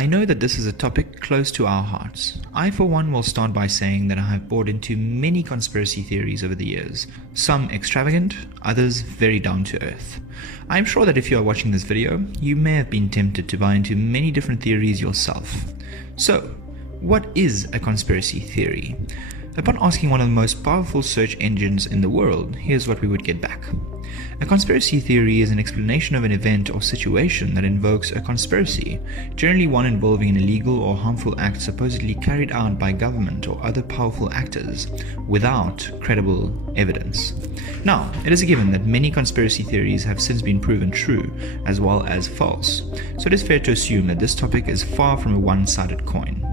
I know that this is a topic close to our hearts. I, for one, will start by saying that I have bought into many conspiracy theories over the years, some extravagant, others very down to earth. I am sure that if you are watching this video, you may have been tempted to buy into many different theories yourself. So, what is a conspiracy theory? Upon asking one of the most powerful search engines in the world, here's what we would get back. A conspiracy theory is an explanation of an event or situation that invokes a conspiracy, generally one involving an illegal or harmful act supposedly carried out by government or other powerful actors, without credible evidence. Now, it is a given that many conspiracy theories have since been proven true, as well as false, so it is fair to assume that this topic is far from a one-sided coin.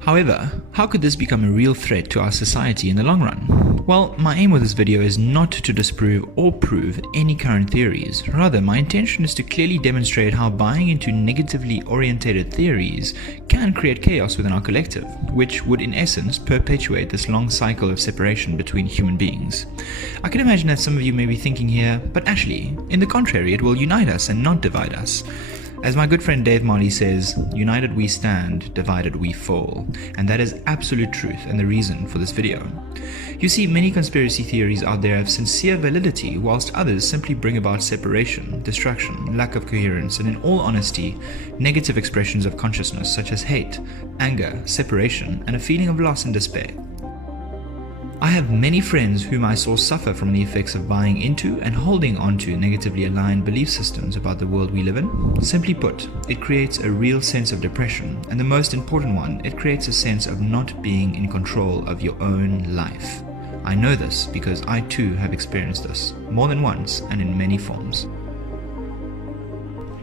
However, how could this become a real threat to our society in the long run? Well, my aim with this video is not to disprove or prove any current theories. Rather, my intention is to clearly demonstrate how buying into negatively orientated theories can create chaos within our collective, which would in essence perpetuate this long cycle of separation between human beings. I can imagine that some of you may be thinking here, but actually, in the contrary, it will unite us and not divide us. As my good friend Dave Marley says, united we stand, divided we fall. And that is absolute truth and the reason for this video. You see, many conspiracy theories out there have sincere validity, whilst others simply bring about separation, destruction, lack of coherence, and in all honesty, negative expressions of consciousness such as hate, anger, separation, and a feeling of loss and despair. I have many friends whom I saw suffer from the effects of buying into and holding on to negatively aligned belief systems about the world we live in. Simply put, it creates a real sense of depression, and the most important one, it creates a sense of not being in control of your own life. I know this because I too have experienced this, more than once and in many forms.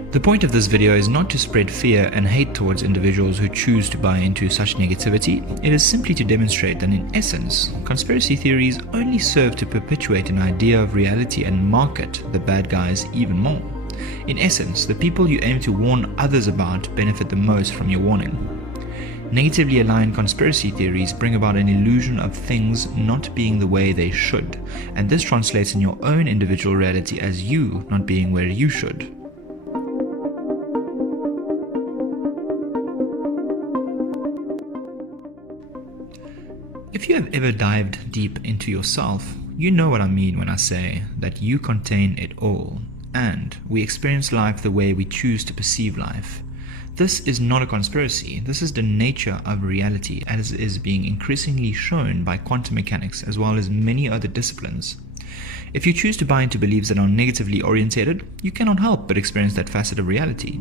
The point of this video is not to spread fear and hate towards individuals who choose to buy into such negativity. It is simply to demonstrate that in essence, conspiracy theories only serve to perpetuate an idea of reality and market the bad guys even more. In essence, the people you aim to warn others about benefit the most from your warning. Negatively aligned conspiracy theories bring about an illusion of things not being the way they should, and this translates in your own individual reality as you not being where you should. If you have ever dived deep into yourself, you know what I mean when I say that you contain it all, and we experience life the way we choose to perceive life. This is not a conspiracy, this is the nature of reality as is being increasingly shown by quantum mechanics as well as many other disciplines. If you choose to buy into beliefs that are negatively orientated, you cannot help but experience that facet of reality.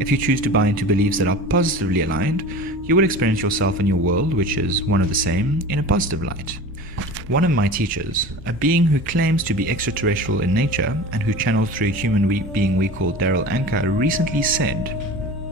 If you choose to buy into beliefs that are positively aligned, you will experience yourself and your world, which is one of the same, in a positive light. One of my teachers, a being who claims to be extraterrestrial in nature and who channels through a human being we call Daryl Anka, recently said,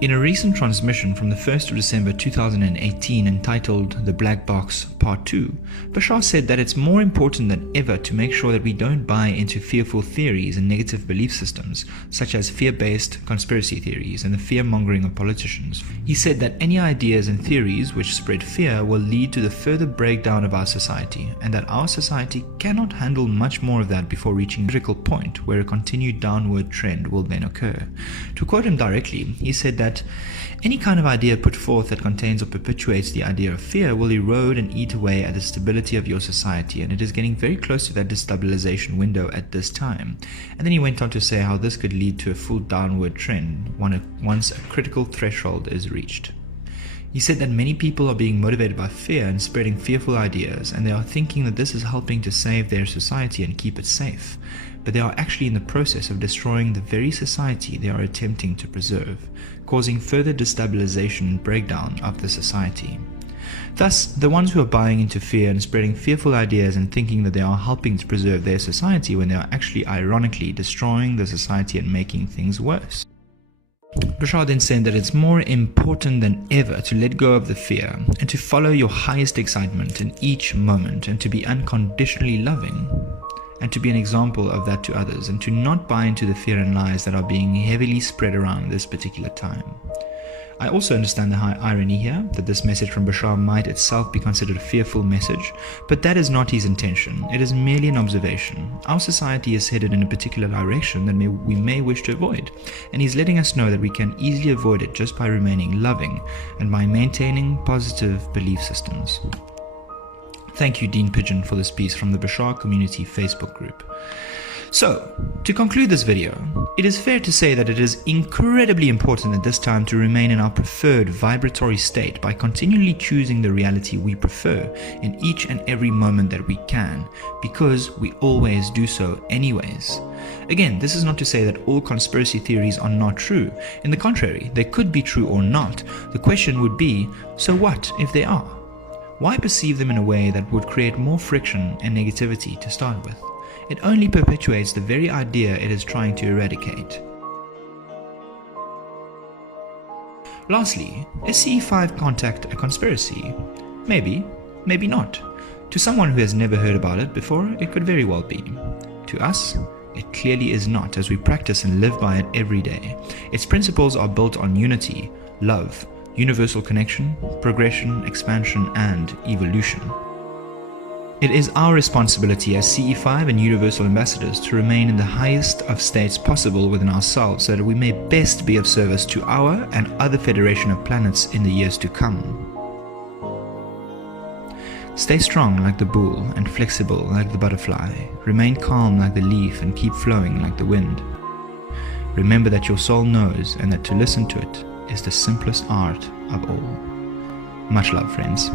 in a recent transmission from the 1st of December 2018 entitled The Black Box Part 2, Bashar said that it's more important than ever to make sure that we don't buy into fearful theories and negative belief systems, such as fear-based conspiracy theories and the fear-mongering of politicians. He said that any ideas and theories which spread fear will lead to the further breakdown of our society, and that our society cannot handle much more of that before reaching a critical point where a continued downward trend will then occur. To quote him directly, he said that any kind of idea put forth that contains or perpetuates the idea of fear will erode and eat away at the stability of your society, and it is getting very close to that destabilization window at this time. And then he went on to say how this could lead to a full downward trend once a critical threshold is reached. He said that many people are being motivated by fear and spreading fearful ideas, and they are thinking that this is helping to save their society and keep it safe. But they are actually in the process of destroying the very society they are attempting to preserve, causing further destabilization and breakdown of the society. Thus, the ones who are buying into fear and spreading fearful ideas and thinking that they are helping to preserve their society when they are actually ironically destroying the society and making things worse. Bashar then said that it's more important than ever to let go of the fear and to follow your highest excitement in each moment and to be unconditionally loving and to be an example of that to others and to not buy into the fear and lies that are being heavily spread around this particular time. I also understand the high irony here, that this message from Bashar might itself be considered a fearful message, but that is not his intention. It is merely an observation. Our society is headed in a particular direction that we may wish to avoid, and he's letting us know that we can easily avoid it just by remaining loving and by maintaining positive belief systems. Thank you, Dean Pigeon, for this piece from the Bashar Community Facebook group. So, to conclude this video, it is fair to say that it is incredibly important at this time to remain in our preferred vibratory state by continually choosing the reality we prefer in each and every moment that we can, because we always do so anyways. Again, this is not to say that all conspiracy theories are not true. In the contrary, they could be true or not. The question would be, so what if they are? Why perceive them in a way that would create more friction and negativity to start with? It only perpetuates the very idea it is trying to eradicate. Lastly, is CE5 contact a conspiracy? Maybe, maybe not. To someone who has never heard about it before, it could very well be. To us, it clearly is not, as we practice and live by it every day. Its principles are built on unity, love, universal connection, progression, expansion, and evolution. It is our responsibility as CE5 and Universal Ambassadors to remain in the highest of states possible within ourselves so that we may best be of service to our and other Federation of planets in the years to come. Stay strong like the bull and flexible like the butterfly. Remain calm like the leaf and keep flowing like the wind. Remember that your soul knows and that to listen to it is the simplest art of all. Much love, friends.